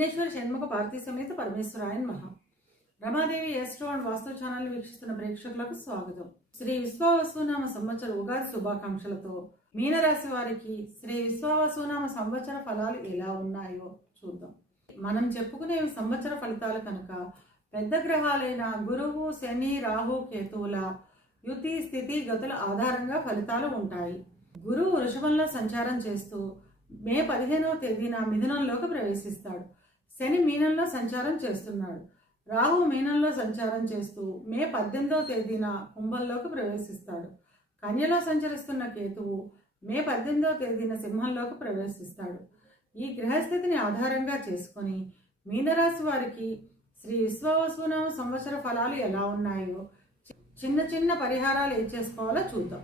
విఘ్నేశ్వర షణ్ముఖ భారతీ సమేత పరమేశ్వరాయన్ మహా Ramadevi astro and vastu channel వీక్షిస్తున్న ప్రేక్షకులకు స్వాగతం. శ్రీ విశ్వావసునామ సంవత్సర ఉగాది శుభాకాంక్షలతో మీనరాశి వారికి శ్రీ విశ్వావసునామ సంవత్సర ఫలాలు ఎలా ఉన్నాయో చూద్దాం. మనం చెప్పుకునే సంవత్సర ఫలితాలు కనుక పెద్ద గ్రహాలైన గురువు శని రాహు కేతువుల యుతి స్థితి గతుల ఆధారంగా ఫలితాలు ఉంటాయి. గురువు వృషభంలో సంచారం చేస్తూ మే పదిహేనవ తేదీన మిథునంలోకి ప్రవేశిస్తాడు. శని మీనంలో సంచారం చేస్తున్నాడు. రాహు మీనంలో సంచారం చేస్తూ మే పద్దెనిమిదవ తేదీన కుంభంలోకి ప్రవేశిస్తాడు. కన్యలో సంచరిస్తున్న కేతువు మే పద్దెనిమిదవ తేదీన సింహంలోకి ప్రవేశిస్తాడు. ఈ గ్రహస్థితిని ఆధారంగా చేసుకొని మీనరాశి వారికి శ్రీ విశ్వవసునామ సంవత్సర ఫలాలు ఎలా ఉన్నాయో చిన్న చిన్న పరిహారాలు ఏం చేసుకోవాలో చూద్దాం.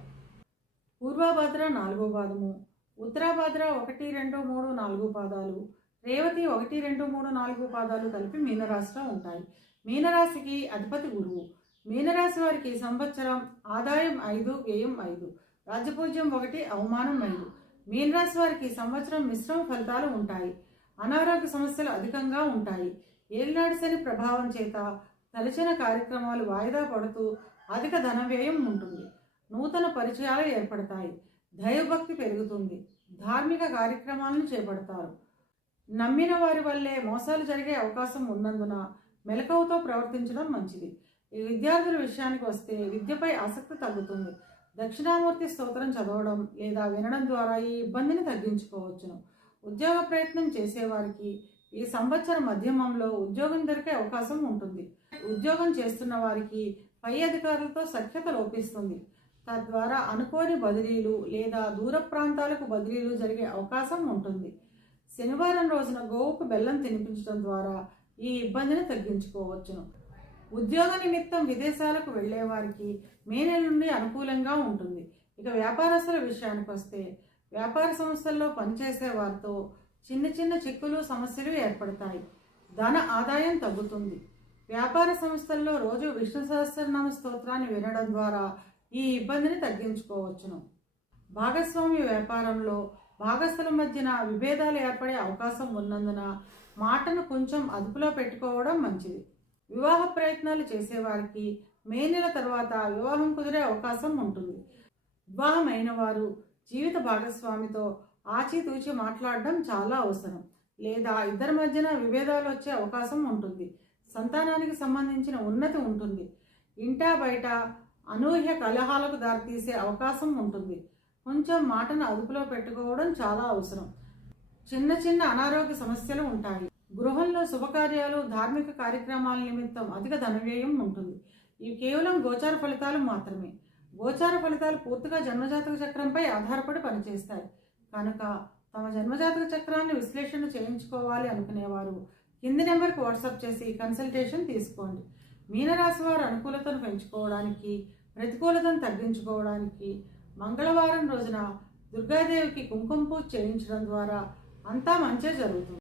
పూర్వభద్ర నాలుగో పాదము ఉత్తరాభద్ర ఒకటి రెండు మూడు నాలుగు పాదాలు రేవతి ఒకటి రెండు మూడు నాలుగు పాదాలు కలిపి మీనరాశిలో ఉంటాయి. మీనరాశికి అధిపతి గురువు. మీనరాశి వారికి సంవత్సరం ఆదాయం ఐదు వ్యయం ఐదు. రాజపూజ్యం ఒకటి అవమానం ఐదు. మీనరాశి వారికి సంవత్సరం మిశ్రమ ఫలితాలు ఉంటాయి. అనారోగ్య సమస్యలు అధికంగా ఉంటాయి. ఏలినాడు శని ప్రభావం చేత తలచిన కార్యక్రమాలు వాయిదా పడుతూ అధిక ధన వ్యయం ఉంటుంది. నూతన పరిచయాలు ఏర్పడతాయి. దైవభక్తి పెరుగుతుంది. ధార్మిక కార్యక్రమాలను చేపడతారు. నమ్మిన వారి వల్లే మోసాలు జరిగే అవకాశం ఉన్నందున మెలకువతో ప్రవర్తించడం మంచిది. ఈ విద్యార్థుల విషయానికి వస్తే విద్యపై ఆసక్తి తగ్గుతుంది. దక్షిణామూర్తి స్తోత్రం చదవడం లేదా వినడం ద్వారా ఈ ఇబ్బందిని తగ్గించుకోవచ్చును. ఉద్యోగ ప్రయత్నం చేసేవారికి ఈ సంవత్సరం మధ్యమంలో ఉద్యోగం దొరికే అవకాశం ఉంటుంది. ఉద్యోగం చేస్తున్న వారికి పై అధికారులతో సఖ్యత లోపిస్తుంది. తద్వారా అనుకోని బదిలీలు లేదా దూర ప్రాంతాలకు బదిలీలు జరిగే అవకాశం ఉంటుంది. శనివారం రోజున గోవుకు బెల్లం తినిపించడం ద్వారా ఈ ఇబ్బందిని తగ్గించుకోవచ్చును. ఉద్యోగ నిమిత్తం విదేశాలకు వెళ్ళే వారికి మే నెల నుండి అనుకూలంగా ఉంటుంది. ఇక వ్యాపారస్తుల విషయానికి వస్తే వ్యాపార సంస్థల్లో పనిచేసే వారితో చిన్న చిన్న చిక్కులు సమస్యలు ఏర్పడతాయి. ధన ఆదాయం తగ్గుతుంది. వ్యాపార సంస్థల్లో రోజు విష్ణు సహస్రనామ స్తోత్రాన్ని వినడం ద్వారా ఈ ఇబ్బందిని తగ్గించుకోవచ్చును. భాగస్వామ్య వ్యాపారంలో భాగస్థుల మధ్యన విభేదాలు ఏర్పడే అవకాశం ఉన్నందున మాటను కొంచెం అదుపులో పెట్టుకోవడం మంచిది. వివాహ ప్రయత్నాలు చేసేవారికి మే నెల తర్వాత వివాహం కుదిరే అవకాశం ఉంటుంది. వివాహమైన వారు జీవిత భాగస్వామితో ఆచితూచి మాట్లాడడం చాలా అవసరం. లేదా ఇద్దరి మధ్యన విభేదాలు వచ్చే అవకాశం ఉంటుంది. సంతానానికి సంబంధించిన ఉన్నతి ఉంటుంది. ఇంటా బయట అనూహ్య కలహాలకు దారితీసే అవకాశం ఉంటుంది. కొంచెం మాటను అదుపులో పెట్టుకోవడం చాలా అవసరం. చిన్న చిన్న అనారోగ్య సమస్యలు ఉంటాయి. గృహంలో శుభకార్యాలు ధార్మిక కార్యక్రమాల నిమిత్తం అధిక ధనవ్యయం ఉంటుంది. ఇవి కేవలం గోచార ఫలితాలు మాత్రమే. గోచార ఫలితాలు పూర్తిగా జన్మజాతక చక్రంపై ఆధారపడి పనిచేస్తాయి. కనుక తమ జన్మజాతక చక్రాన్ని విశ్లేషణ చేయించుకోవాలి అనుకునేవారు కింది నెంబర్కి వాట్సాప్ చేసి కన్సల్టేషన్ తీసుకోండి. మీనరాశి వారు అనుకూలతను పెంచుకోవడానికి ప్రతికూలతను తగ్గించుకోవడానికి మంగళవారం రోజున దుర్గాదేవికి కుంకుమ పూజ చేయించడం ద్వారా అంతా మంచే జరుగుతుంది.